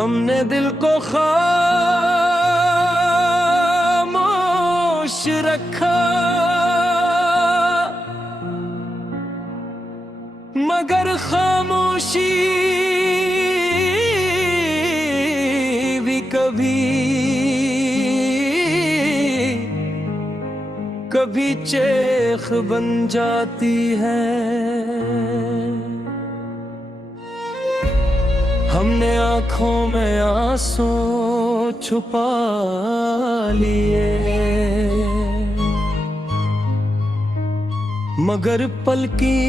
हमने दिल को खामोश रखा, मगर खामोशी भी कभी चेख बन जाती है। हमने आँखों में आंसू छुपा लिए, मगर पल की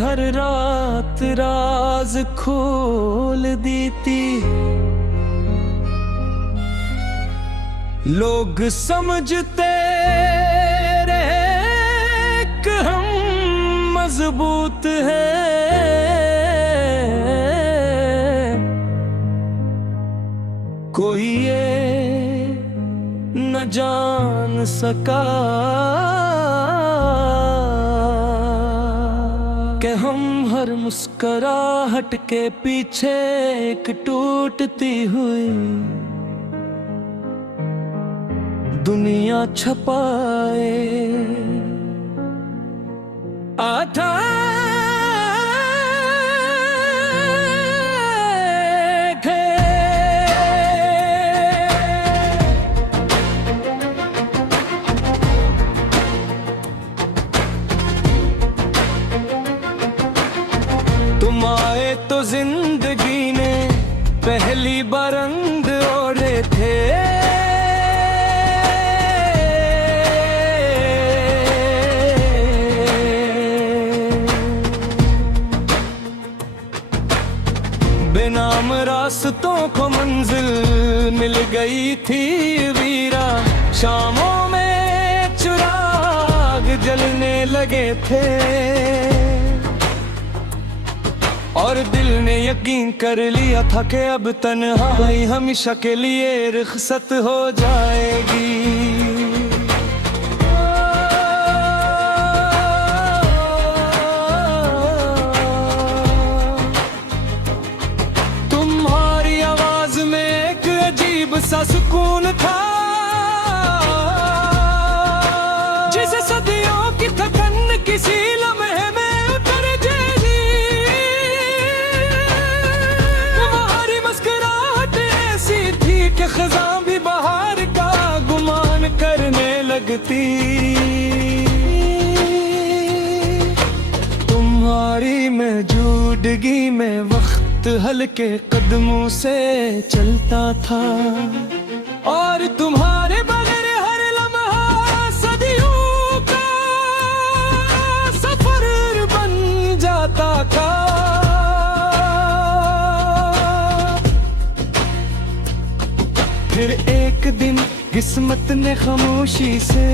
हर रात राज खोल दी थी। लोग समझते रहे कि हम मजबूत हैं, कोई ये न जान सका कि हम हर मुस्कुराहट के पीछे एक टूटती हुई दुनिया छपाए। आता तुम आए तो जिंदगी ने पहली बार रंग ओढ़े थे। बेनाम रास्तों को मंजिल मिल गई थी वीरा, शामों में चिराग जलने लगे थे और दिल ने यकीन कर लिया था कि अब तन्हाई हमेशा के लिए रुखसत हो जाएगी। तुम्हारी आवाज में एक अजीब सा सुकून था, जिसे सदियों की थकन किसी लम्हे में उतर जाएगी। तुम्हारी मुस्कुराहट ऐसी थी कि खज़ां भी बहार का गुमान करने लगती। तुम्हारी मौजूदगी में वक्त हल्के कदमों से चलता था और तुम्हारे बगैर हर लम्हा सदियों का सफर बन जाता था। फिर एक दिन किस्मत ने खामोशी से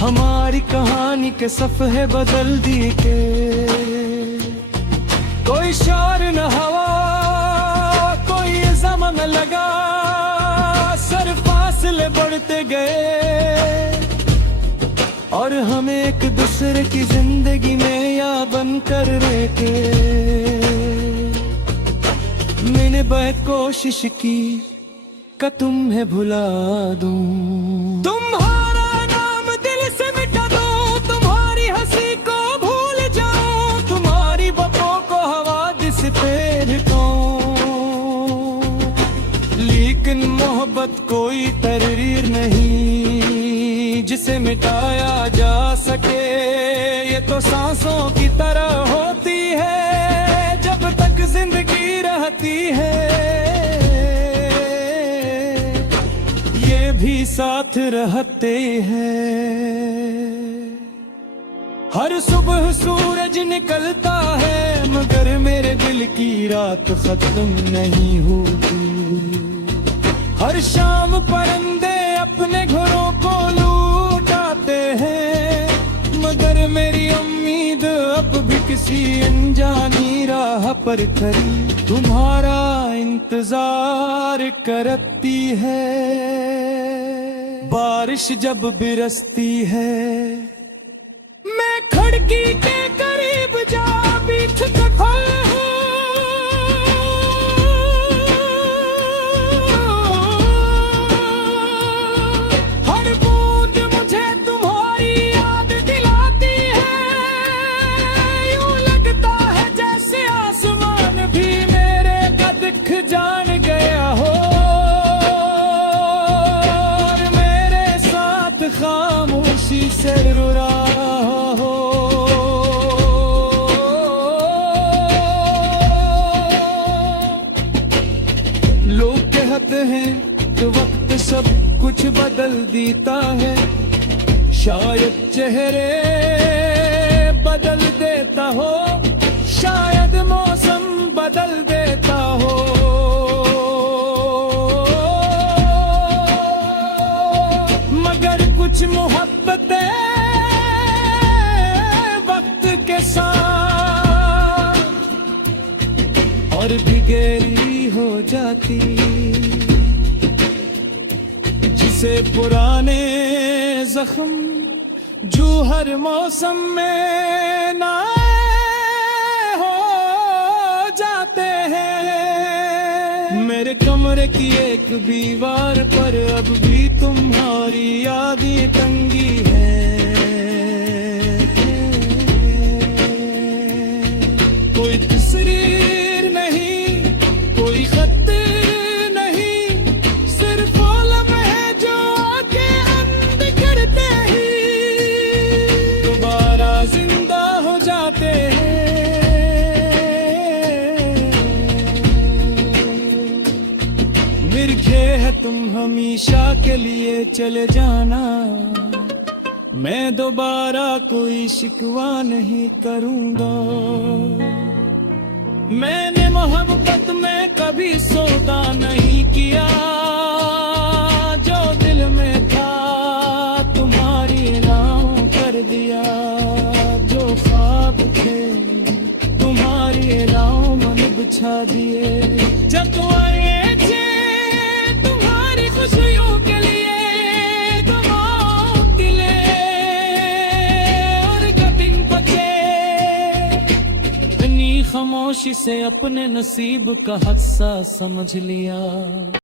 हमारी कहानी के सफ़े बदल दी के कोई शोर न हवा, कोई ज़मां न लगा, सर फासले बढ़ते गए और हम एक दूसरे की जिंदगी में याद बनकर रह के। मैंने बहुत कोशिश की कि तुम्हें भुला दूं, तुम्हारा नाम दिल से मिटा दूं, तुम्हारी हंसी को भूल जाऊं, तुम्हारी बातों को हवादिस फेर दूं। लेकिन मोहब्बत कोई तहरीर नहीं जिसे मिटाया जा सके, ये तो सांसों की तरह होती है जब तक जिंदगी रहती है। ये भी साथ रहते हैं। हर सुबह सूरज निकलता है मगर मेरे दिल की रात खत्म नहीं होती। हर शाम परिंदे अपने घरों को लूटाते हैं मगर मेरी उम्मीद अब भी किसी अनजानी राह पर खड़ी तुम्हारा इंतजार करती है। बारिश जब बरसती है मैं खिड़की के करीब जा बैठ के बदल देता है, शायद चेहरे बदल देता हो, शायद मौसम बदल देता हो। मगर कुछ मोहब्बतें वक्त के साथ और भी गहरी हो जाती, जिसे पुराने जख्म जो हर मौसम में नए हो जाते हैं। मेरे कमरे की एक दीवार पर अब भी तुम्हारी यादें टंगी हैं। कोई तस्वीर नहीं, कोई खत नहीं, सिर्फ लम्हे जो आके बिखरते ही दोबारा जिंदा हो जाते हैं। मिर्गे है तुम हमेशा के लिए चले जाना, मैं दोबारा कोई शिकवा नहीं करूंगा। मैंने मोहब्बत में कभी सौदा नहीं किया, जो दिल में था तुम्हारी नाम कर दिया। जो ख्वाब थे तुम्हारी नाव में बिछा दिए। जब तुम आए थे तुम्हारी खुशियों के लिए तुम दिले और कठिन बचे, इतनी खामोशी से अपने नसीब का हादसा समझ लिया।